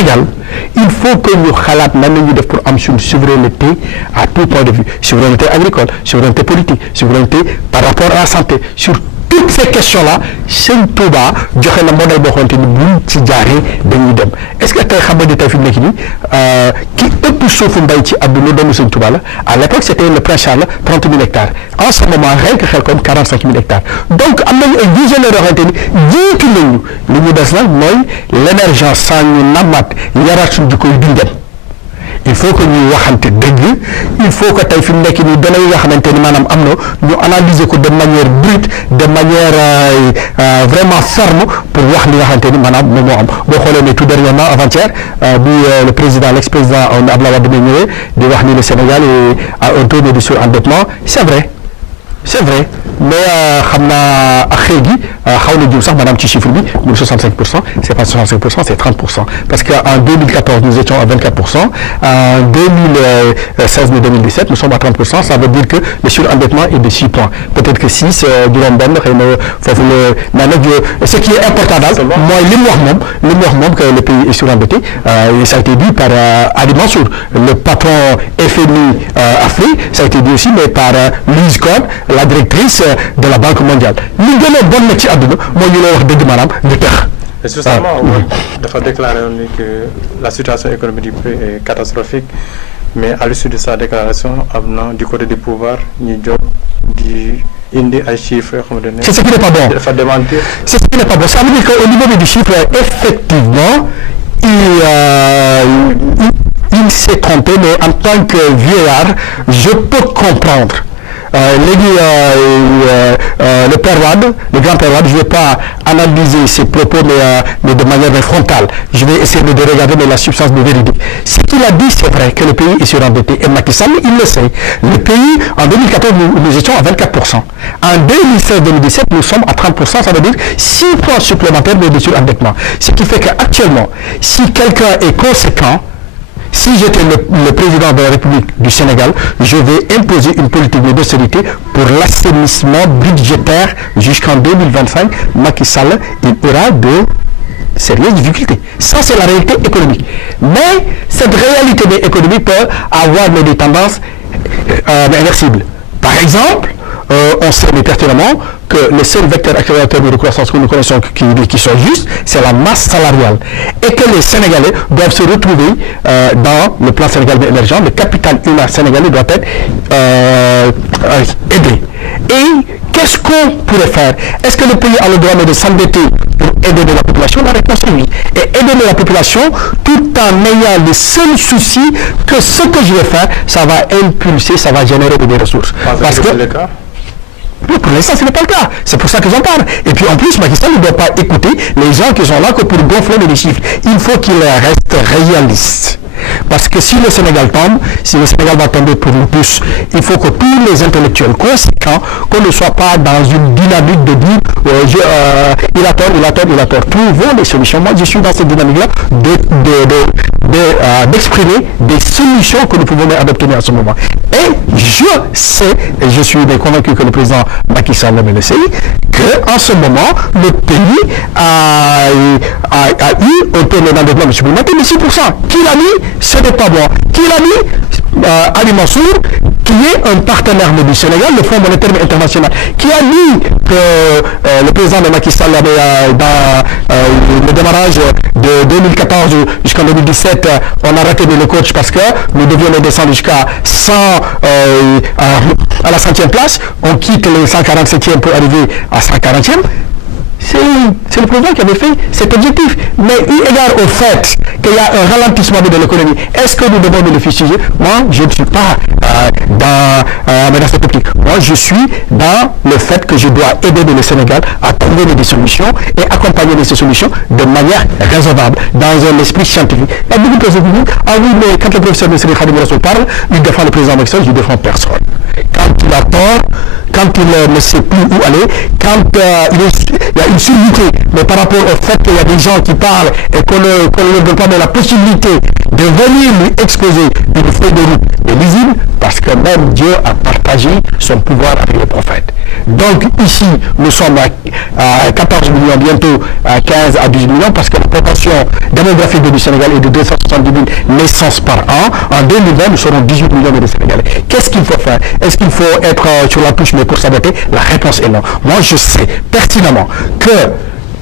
Sénégal, il faut que nous xalaat nan la ñuy def pour am une souveraineté à tout point de vue, souveraineté agricole, souveraineté politique, souveraineté par rapport à la santé, sur toutes ces questions-là, Sëñ Touba joxe na modèle boo xamante ni buñ ci jaaree dañuy dem. Est-ce que tey xam nga ni tey fi mu nekk nii ki ëpp suufu mbay ci àdduna doomu Sëñ Touba la à l'époque c'était le Prince Charles 30 000 hectares en ce moment rien que Xelcom 45 000 hectares donc am nañu ay visionnaires yoo xamante ni jiitu nañu li ñu des nag mooy l'émergence sans ñu namaat yaraat suñu jikko yi duñ dem. Il faut que nous waxante dëgg il faut que tey fi mu nekk nii données yi nga xamante ni maanaam am na ñu analyser ko de manière brute de manière vraiment ferme pour wax li nga xamante ni maanaam moom moo am boo xoolee ne tout dernièrement avant-hier bi le président l'ex-président Abdoulaye Wade ñëwee di wax ni le Sénégal est à un taux de surendettement c'est vrai mais xam naa ak xëy gi xaw na jiw sax maanaam ci chiffre bi mu 65% c'est pas 65% c'est 30% parce que en 2014 nous étions à 24% en 2016 et 2017 nous sommes à 30% ça veut dire que le surendettement est de 6 points peut-être que 6 juróom-benn xëy na foofu la mais nag ce qui est important daal mooy li mu wax moom que le pays est surendetté ça a été dit par Ali Mansour le patron FMI Afrique ça a été dit aussi mais par Louise Cohn la directrice de la Banque mondiale li gën a bon na ci àdduna mooy ñu lay wax dëgg maanaam nga tax. et justement dafa déclaré woon que la situation économique du pays est catastrophique mais à l'issue de sa déclaration am na du côté du pouvoir ñu jóg di indi ay chiffres yoo xamante ne. c'est ce qui n'est pas bon dafa démentir. c'est ce qui n'est pas bon ça veut dire qu'au niveau du chiffre effectivement il s'est trompé mais en tant que vieillard je peux comprendre. Léegi le père Wade, le grand père Wade, je ne vais pas analyser ses propos mais de manière frontale. Je vais essayer de regarder mais la substance de véridique. Ce qu'il a dit, c'est vrai que le pays est surendetté. Et Macky Sall, il le sait. Le pays, en 2014, nous étions à 24%. En 2016-2017, nous sommes à 30%. Ça veut dire 6 points supplémentaires de surendettement. Ce qui fait qu'actuellement, si quelqu'un est conséquent, si j'étais le président de la République du Sénégal, je vais imposer une politique d'austérité pour l'assainissement budgétaire jusqu'en 2025. Macky Sall, il aura de sérieuses difficultés. Ça, c'est la réalité économique. Mais cette réalité économique peut avoir des tendances inversibles. Par exemple, on sait pertinemment que les seuls vecteurs accélérateurs de croissance que nous connaissons qui sont justes, c'est la masse salariale. Et que les Sénégalais doivent se retrouver dans le plan Sénégal émergent. Le capital humain sénégalais doit être aidé. Et qu'est-ce qu'on pourrait faire? Est-ce que le pays a le droit de s'endetter pour aider la population? La réponse est oui. Et aider la population tout en ayant le seul souci que ce que je vais faire, ça va impulser, ça va générer des ressources. Parce que c'est le cas. Mais pour l'instant, ce n'est pas le cas. C'est pour ça que j'en parle. Et puis en plus, Macky Sall ne doit pas écouter les gens qui sont là que pour gonfler les chiffres. Il faut qu'il reste réaliste. Parce que si le Sénégal tombe, si le Sénégal va tomber pour nous tous, il faut que tous les intellectuels conséquents, qu'on ne soit pas dans une dynamique de dire il a tort. Trouvons des solutions. Moi, je suis dans cette dynamique-là d'exprimer des solutions que nous pouvons adopter à ce moment. Et je sais, et je suis convaincu que le président Macky Sall le sait, qu'en ce moment, le pays a eu un taux d'endettement supplémentaire de 6%. Qui l'a mis? Ce n'est pas moi. Qui l'a mis? Ali Mansour, qui est un partenaire du Sénégal, le Fonds monétaire international, qui a dit que le président de Macky Sall dans le démarrage de 2014 jusqu'en 2017, on a raté le coach parce que nous devions le descendre jusqu'à 100 à la 100e place. On quitte le 147e pour arriver à 140e. C'est le président qui avait fait cet objectif. Mais eu égard au fait qu'il y a un ralentissement de l'économie, est-ce que nous devons nous le fustiger? Moi, je ne suis pas dans cette optique. Moi, je suis dans le fait que je dois aider le Sénégal à trouver des solutions et accompagner ces solutions de manière raisonnable, dans un esprit scientifique. Il y a beaucoup de personnes qui disent, ah oui, mais quand le professeur M. Khadim Rassoul parle, il défend le président Macky Sall, je ne défends personne. Quand il a tort, quand il ne sait plus où aller, quand il y a une surdité, mais par rapport au fait qu'il y a des gens qui parlent et qu'on ne leur donne pas la possibilité de venir lui exposer une feuille de route et lisible, parce que même Dieu a partagé son pouvoir avec les prophètes. Donc ici, nous sommes à 14 millions, bientôt à 15 à 18 millions, parce que la proportion démographique du Sénégal est de 270 000 naissances par an. En 2020, nous serons 18 millions de Sénégalais. Qu'est-ce qu'il faut faire? Est-ce qu'il faut être sur la touche mais pour s'adapter? La réponse est non. Moi, je sais pertinemment que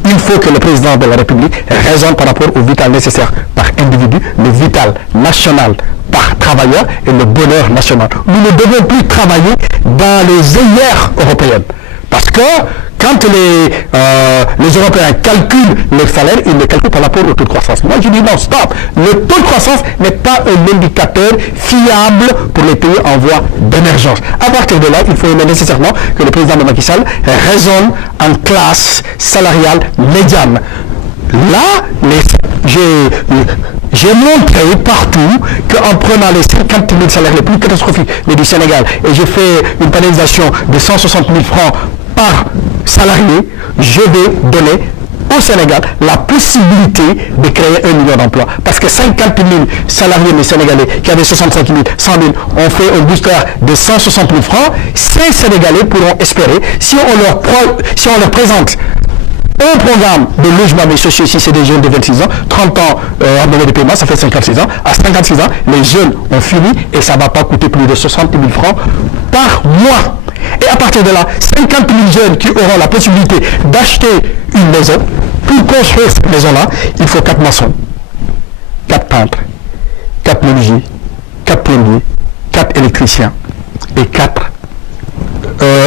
il faut que le président de la République raisonne par rapport au vital nécessaire par individu, le vital national par travailleur et le bonheur national. Nous ne devons plus travailler dans les œillères européennes. Parce que quand les Européens calculent le salaire, ils le calculent par rapport au taux de croissance. Moi, je dis non, stop. Le taux de croissance n'est pas un indicateur fiable pour les pays en voie d'émergence. À partir de là, il faut nécessairement que le président de Macky Sall raisonne en classe salariale médiane. Là, j'ai montré partout qu'en prenant les 50 000 salaires les plus catastrophiques du Sénégal, et j'ai fait une pénalisation de 160 000 francs par salarié, je vais donner au Sénégal la possibilité de créer 1 million d'emplois. Parce que 50 000 salariés sénégalais qui avaient 65 000, 100 000 ont fait un booster de 160 000 francs. Ces Sénégalais pourront espérer, si on leur présente un programme de logement mais sociaux, si c'est des jeunes de 26 ans, 30 ans en délai de paiement, ça fait 56 ans. À 56 ans, les jeunes ont fini et ça ne va pas coûter plus de 60 000 francs par mois. Et à partir de là, 50 000 jeunes qui auront la possibilité d'acheter une maison, pour construire cette maison-là, il faut 4 maçons, 4 peintres, 4 menuisiers, 4 plombiers, 4 électriciens et 4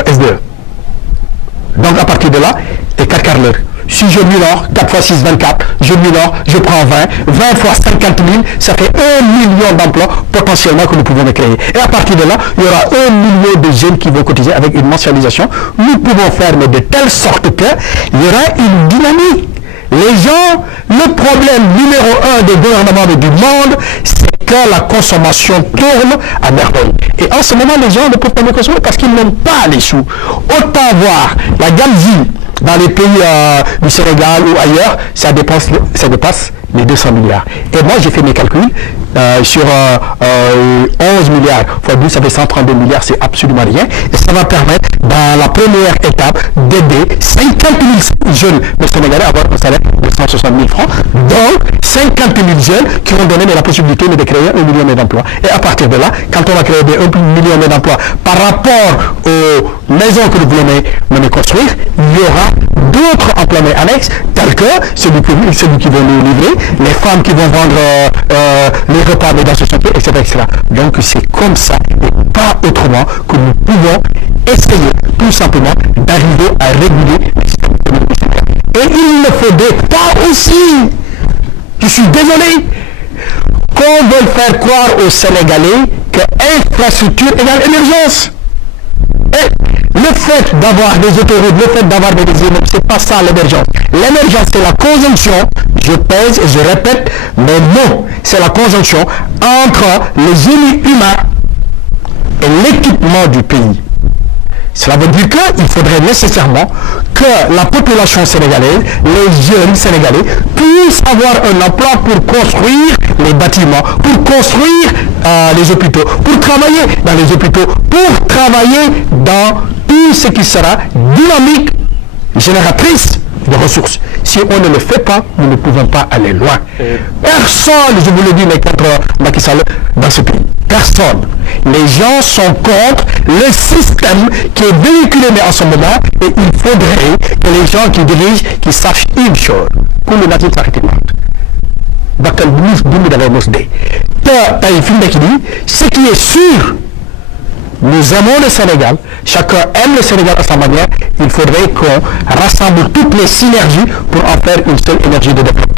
SDE. Donc à partir de là, et 4 carreleurs. Si je minore 4 x 6, 24, je minore, je prends 20, 20 x 50 000, ça fait 1 million d'emplois potentiellement que nous pouvons créer. Et à partir de là, il y aura 1 million de jeunes qui vont cotiser avec une mensualisation. Nous pouvons faire mais de telle sorte qu'il y aura une dynamique. Les gens, le problème numéro 1 des gouvernements du monde, c'est que la consommation tourne à merveille. Et en ce moment, les gens ne peuvent pas me consommer parce qu'ils n'ont pas les sous. Autant voir la gamme vie dans les pays du Sénégal ou ailleurs, ça dépasse les 200 milliards. Et moi, j'ai fait mes calculs sur 11 milliards fois 12, ça fait 132 milliards, c'est absolument rien. Et ça va permettre, dans la première étape, d'aider 50 000 jeunes Sénégalais à avoir un salaire de 160 000 francs. Donc, 50 000 jeunes qui vont donner la possibilité de créer 1 million d'emplois. Et à partir de là, quand on va créer 1 million d'emplois par rapport aux maisons que nous voulons mener construire, il y aura d'autres emplois annexes, tels que celui qui vont nous livrer, les femmes qui vont vendre les repas dans ce chantier, etc., etc. Donc c'est comme ça et pas autrement que nous pouvons essayer tout simplement d'arriver à réguler le système économique. Et il ne faudrait pas aussi, je suis désolé, qu'on veuille faire croire aux Sénégalais que infrastructure égale émergence. Et le fait d'avoir des autoroutes, le fait d'avoir des immeubles, c'est pas ça l'émergence. L'émergence, c'est la conjonction, je pèse et je répète, mais non, c'est la conjonction entre les génies humains et l'équipement du pays. Cela veut dire qu'il faudrait nécessairement que la population sénégalaise, les jeunes sénégalais, puissent avoir un emploi pour construire les bâtiments, pour construire les hôpitaux, pour travailler dans les hôpitaux, pour travailler dans tout ce qui sera dynamique, génératrice de ressources. Si on ne le fait pas, nous ne pouvons pas aller loin. Personne, je vous le dis, n'est contre Macky Sall dans ce pays. Personne. Les gens sont contre le système qui est véhiculé en ce moment et il faudrait que les gens qui dirigent, qui sachent une chose. Pour le natif s'arrêter. Ce qui est sûr, nous aimons le Sénégal, chacun aime le Sénégal à sa manière, il faudrait qu'on rassemble toutes les synergies pour en faire une seule énergie de développement.